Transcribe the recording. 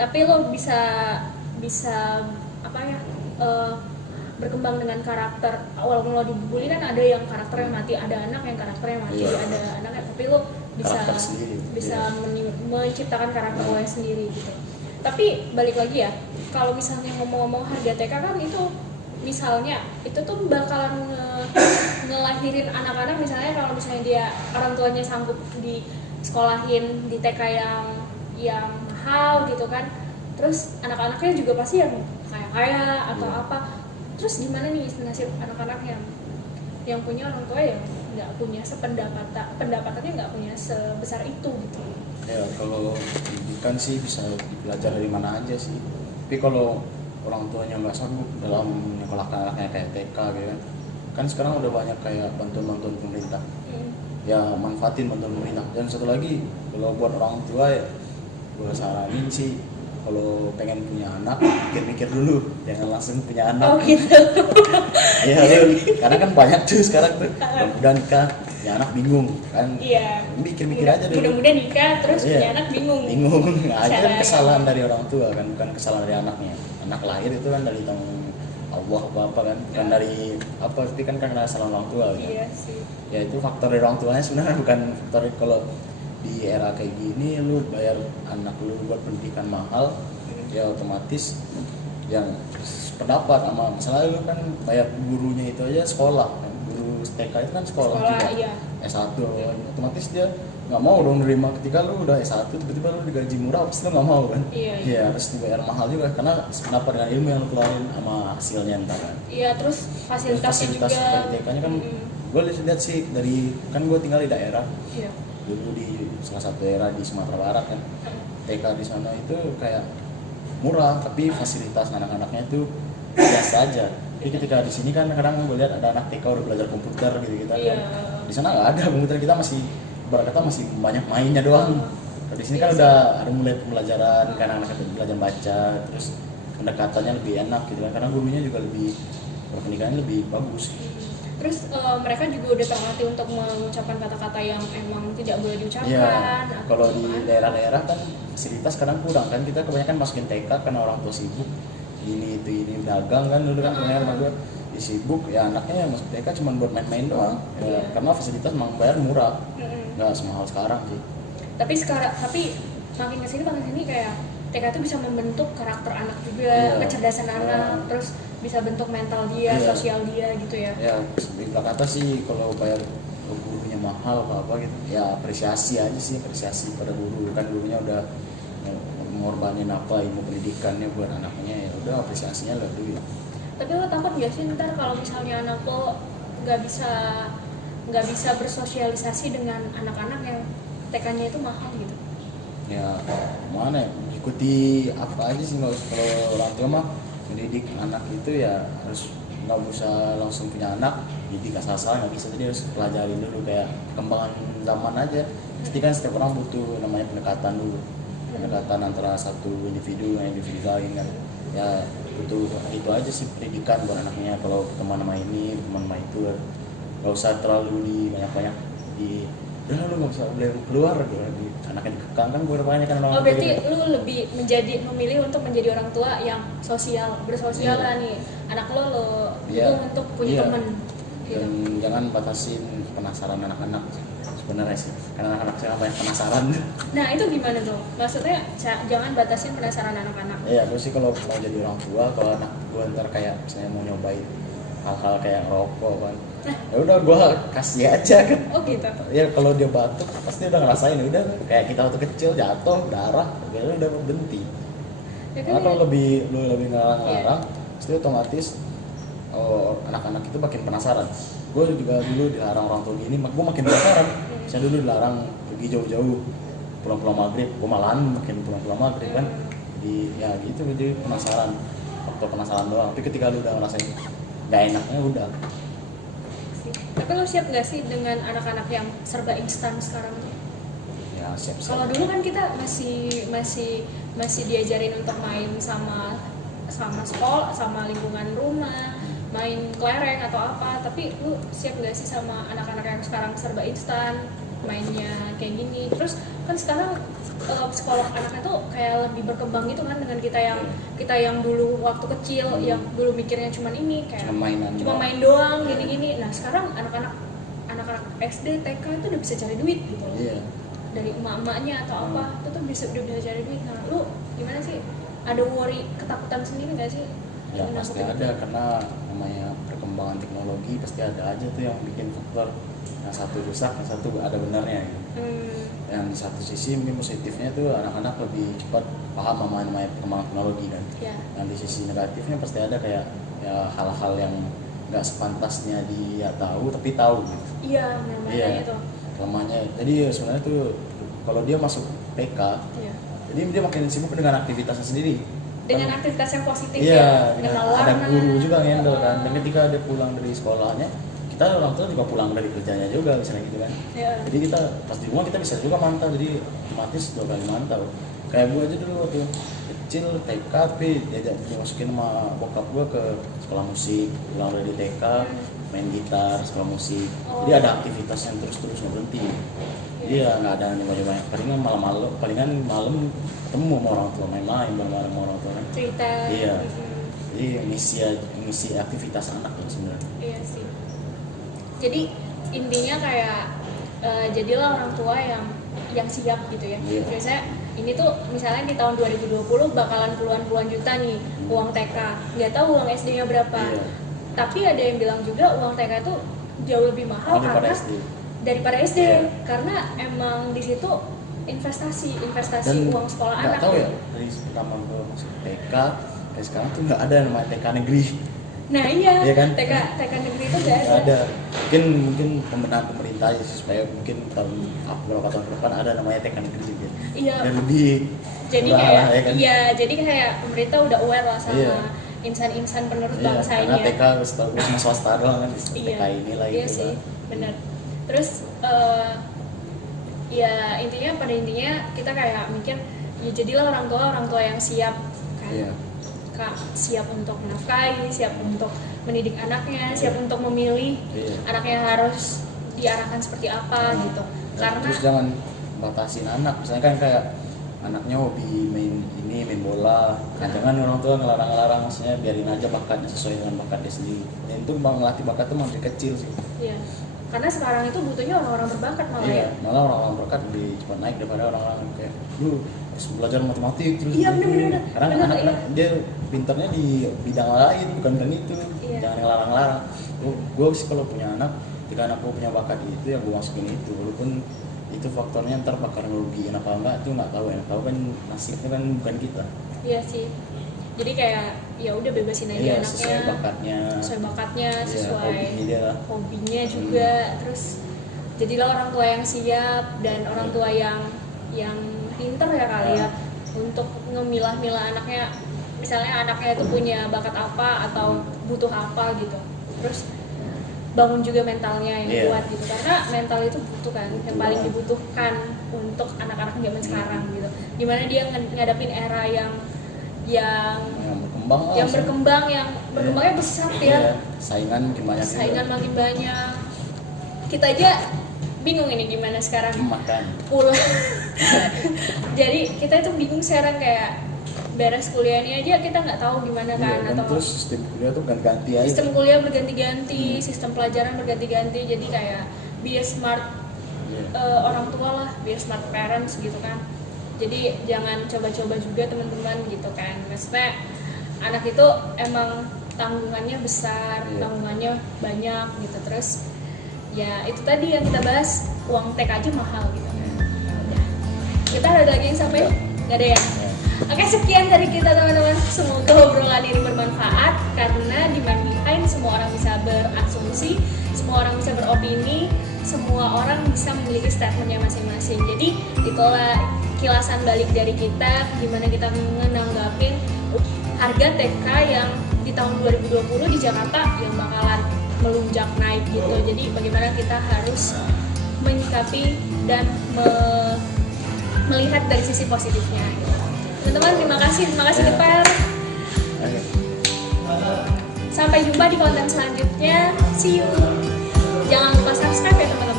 tapi lo bisa bisa apa ya, berkembang dengan karakter. Walaupun lo dibully kan ada yang karakternya mati, ada anak yang karakternya mati, ada anaknya, tapi lo bisa menciptakan karakter lo sendiri gitu. Tapi balik lagi ya, kalau misalnya ngomong-ngomong harga TK kan itu misalnya itu tuh bakalan ngelahirin anak-anak, misalnya kalau misalnya dia orang tuanya sanggup di sekolahin di TK yang mahal gitu kan, terus anak-anaknya juga pasti yang kaya-kaya atau apa. Terus gimana nih nasib anak-anak yang punya orang tua yang nggak punya pendapatannya nggak punya sebesar itu gitu? Ya kalau pendidikan sih bisa belajar dari mana aja sih. Tapi kalau orang tuanya nggak sanggup dalam menyekolahkan anaknya kayak TK gitu kan sekarang udah banyak kayak bantuan pemerintah. Ya manfaatin bantuan pemerintah. Dan satu lagi, kalau buat orang tua ya gue saranin sih, kalau pengen punya anak mikir-mikir dulu, jangan langsung punya anak. Oh gitu. Iya, karena kan banyak tuh sekarang tuh udah nikah punya anak bingung kan. Iya, mikir-mikir aja dulu. Mudah-mudahan nikah terus punya anak bingung. Nah, itu kan kesalahan dari orang tua kan, bukan kesalahan dari anaknya. Anak lahir itu kan dari tanggung Allah apa kan, bukan dari apa, itu kan karena kesalahan orang tua kan. Iya sih. Ya itu faktor dari orang tuanya sebenarnya, bukan faktor kalau di era kayak gini lu bayar anak lu buat pendidikan mahal, ya otomatis yang pendapat sama misalnya lu kan bayar gurunya itu aja sekolah kan, guru TK itu kan sekolah juga, iya. S1 otomatis dia nggak mau dong nerima. Ketika lu udah S1 tiba-tiba lu digaji murah pasti lu nggak mau kan. Iya harus dibayar mahal juga, karena kenapa, dengan ilmu yang lu keluarin sama hasilnya ntar kan. Iya, terus fasilitas juga dari TK-nya kan. Gue lihat sih dari, kan gue tinggal di daerah. Iya. Dulu di salah satu daerah di Sumatera Barat kan, TK di sana itu kayak murah tapi fasilitas anak-anaknya itu biasa aja. Tapi ketika di sini kan kadang gue lihat ada anak TK udah belajar komputer gitu kan. Di sana nggak ada komputer, kita masih berkata masih banyak mainnya doang. Di sini kan udah ada mulai pembelajaran, kan anak-anak belajar baca, terus pendekatannya lebih enak gitu kan, karena gurunya juga lebih pendidikannya lebih bagus. Terus mereka juga udah terlatih untuk mengucapkan kata-kata yang emang tidak boleh diucapkan. Ya, kalau di daerah-daerah kan fasilitas kadang kurang kan, kita kebanyakan masukin TK karena orang tua sibuk, ini dagang kan dulu kan, sama gue sibuk ya, anaknya masuk TK cuma buat main-main doang. Ya, karena fasilitas memang bayar murah, nggak semahal sekarang sih. Tapi makin kesini kayak TK itu bisa membentuk karakter anak juga, kecerdasan anak, terus bisa bentuk mental dia, sosial dia gitu ya. Ya, sebenarnya kata sih kalau bayar gurunya mahal apa gitu, ya apresiasi aja sih, apresiasi pada guru kan, gurunya udah mengorbanin apa ilmu pendidikannya buat anaknya, ya udah apresiasinya lah dulu. Tapi lo takut nggak sih ntar kalau misalnya anak lo nggak bisa bersosialisasi dengan anak-anak yang TK-nya itu mahal gitu? Ya mana ya, ikuti apa aja sih, kalau orang tua mah mendidik anak itu ya harus nggak usah langsung punya anak didik asal-asalan, nggak bisa. Jadi harus pelajarin dulu kayak perkembangan zaman aja. Pasti kan setiap orang butuh namanya pendekatan dulu, pendekatan antara satu individu dengan individu lain kan. Ya butuh itu aja sih pendidikan buat anaknya. Kalau teman sama ini, teman sama itu, nggak usah terlalu banyak udah lu nggak usah boleh keluar gitu, anaknya dikekang kan. Gue udah banyak kan orang. Oh berarti lu lebih memilih untuk menjadi orang tua yang bersosial lah nih, anak lo untuk punya teman gitu. Dan jangan batasin penasaran anak-anak sebenarnya sih, karena anak-anak sekarang banyak penasaran. Nah itu gimana tuh maksudnya, jangan batasin penasaran anak-anak? Iya, gue sih kalau mau jadi orang tua, kalau anak gue ntar kayak misalnya mau nyobain hal-hal kayak rokok kan, ya udah gue kasih aja kan. Oh gitu. Ya kalau dia batuk pasti udah ngerasain, udah kayak kita waktu kecil jatuh darah ya udah berhenti. Karena kalau lu lebih ngarang pasti otomatis anak-anak itu makin penasaran. Gue juga dulu dilarang orang tua gini, gue makin penasaran. Saya dulu dilarang pergi jauh-jauh pulang-pulang maghrib, gue malahan makin pulang-pulang maghrib kan. Ya gitu, jadi penasaran, faktor penasaran doang. Tapi ketika lu udah ngerasain gak enaknya udah. Tapi lo siap nggak sih dengan anak-anak yang serba instan sekarang tuh? Ya siap. Kalau dulu kan kita masih diajarin untuk main sama sekolah, sama lingkungan rumah, main kelereng atau apa. Tapi lu siap nggak sih sama anak-anak yang sekarang serba instan, bermainnya kayak gini. Terus kan sekarang psikolog anaknya tuh kayak lebih berkembang gitu kan dengan kita yang dulu waktu kecil yang dulu mikirnya cuman ini kayak cuma main doang gini-gini. Nah sekarang anak-anak SD TK itu udah bisa cari duit gitu loh. Iya. Dari emak-emaknya atau apa itu tuh udah bisa cari duit. Nah lu gimana sih, ada worry ketakutan sendiri nggak sih? Ya pasti ada, karena namanya perkembangan teknologi pasti ada aja tuh yang bikin faktor yang satu rusak, yang satu ada benarnya gitu. Yang di satu sisi mungkin positifnya tuh anak-anak lebih cepat paham sama namanya perkembangan teknologi kan. Yang di sisi negatifnya pasti ada kayak ya hal-hal yang nggak sepantasnya dia tahu tapi tahu gitu. Iya, namanya itu. Namanya, jadi sebenarnya tuh kalau dia masuk TK, jadi dia makin sibuk dengan aktivitasnya sendiri. Dengan aktivitas yang positif ya, kenal ada warna. guru juga ngendel kan. Dan ketika dia pulang dari sekolahnya, kita orang tua juga pulang dari kerjanya juga misalnya gitu kan. Jadi kita pas di rumah kita bisa juga mantau, jadi otomatis 2 kali mantau. Kayak gue aja dulu waktu kecil TK tapi diajak dimasukin sama bokap gue ke sekolah musik, pulang dari TK main gitar, sekolah musik. Jadi ada aktivitas yang terus nggak berhenti. Dia nggak ada banyak, palingan malam ketemu sama orang tua, main-main bareng-bareng sama orang tua kan. Cerita. Iya. Jadi misi aktivitas anak lah sebenarnya. Iya sih. Jadi intinya kayak jadilah orang tua yang siap gitu ya. Biasanya ini tuh misalnya di tahun 2020 bakalan puluhan juta nih uang TK. Nggak tahu uang SD-nya berapa. Tapi ada yang bilang juga uang TK itu jauh lebih mahal daripada SD. Karena emang di situ investasi dan uang sekolah anak. Nggak tahu ya, dari pertama gue masuk TK sampai sekarang tuh nggak ada namanya TK negeri. Nah iya kan? TK negeri itu nggak ada. Mungkin pembenahan pemerintah aja sih, supaya mungkin beberapa tahun ke depan ada namanya TK negeri juga. Iya. Dan lebih jadi kayak kan? Jadi kayak pemerintah udah aware lah sama insan-insan penerus bangsa ini. Karena TK cuma swasta doang kan, TK ini lah iya sih, benar. Terus ya pada intinya kita kayak mikir ya jadilah orang tua yang siap kan. Kak, siap untuk menafkahi, siap untuk mendidik anaknya, siap untuk memilih anaknya harus diarahkan seperti apa gitu. Karena terus jangan batasin anak, misalnya kan kayak anaknya hobi main bola, jangan orang tua ngelarang-larang, maksudnya biarin aja bakatnya sesuai dengan bakat dia sendiri. Dan itu ngelatih bakat tuh masih kecil sih. Iya. Karena sekarang itu butuhnya orang-orang berbakat malah malah orang-orang berbakat lebih cepat naik daripada orang-orang kayak lu harus belajar matematik terus. Iya benar. Karena anak-anak dia pintarnya di bidang lain, bukan itu. Jangan ngelarang-larang. Gue sih kalau punya anak, jika anak gue punya bakat itu ya gue masukin itu, walaupun itu faktornya ntar bakal ngerugiin apa enggak itu nggak tahu ya. Tahu kan nasibnya kan bukan kita. Iya sih. Jadi kayak ya udah bebasin aja anaknya sesuai bakatnya, sesuai hobinya juga. Terus jadilah orang tua yang siap dan orang tua yang pintar ya kali ya untuk ngemilah-milah anaknya. Misalnya anaknya itu punya bakat apa atau butuh apa gitu. Terus bangun juga mentalnya yang kuat gitu, karena mental itu butuh kan, yang paling dibutuhkan untuk anak-anak zaman sekarang gitu. Dimana dia ngadapin era yang berkembangnya besar saingan makin banyak. Kita aja bingung ini gimana sekarang makan pulang. Jadi kita itu bingung sekarang kayak beres kuliahnya aja kita nggak tahu gimana kan, atau terus sistem kuliah tuh ganti-ganti aja. Sistem kuliah berganti-ganti, sistem pelajaran berganti-ganti. Jadi kayak be a smart orang tua lah, be a smart parents gitu kan. Jadi jangan coba-coba juga teman-teman gitu kan. Maksudnya anak itu emang tanggungannya besar, tanggungannya banyak gitu. Terus ya itu tadi yang kita bahas, uang TK aja mahal gitu. Kita ada lagi yang sampai? Nggak ada ya? Oke, sekian dari kita teman-teman. Semoga obrolan ini bermanfaat, karena di Mind Behind semua orang bisa berasumsi, semua orang bisa beropini, semua orang bisa memiliki statementnya masing-masing. Jadi itulah kilasan balik dari kita, gimana kita menanggapin harga TK yang di tahun 2020 di Jakarta yang bakalan melunjak naik gitu. Jadi bagaimana kita harus menyikapi dan melihat dari sisi positifnya gitu. Teman-teman, terima kasih Depar. Sampai jumpa di konten selanjutnya. See you. Jangan lupa subscribe ya teman-teman.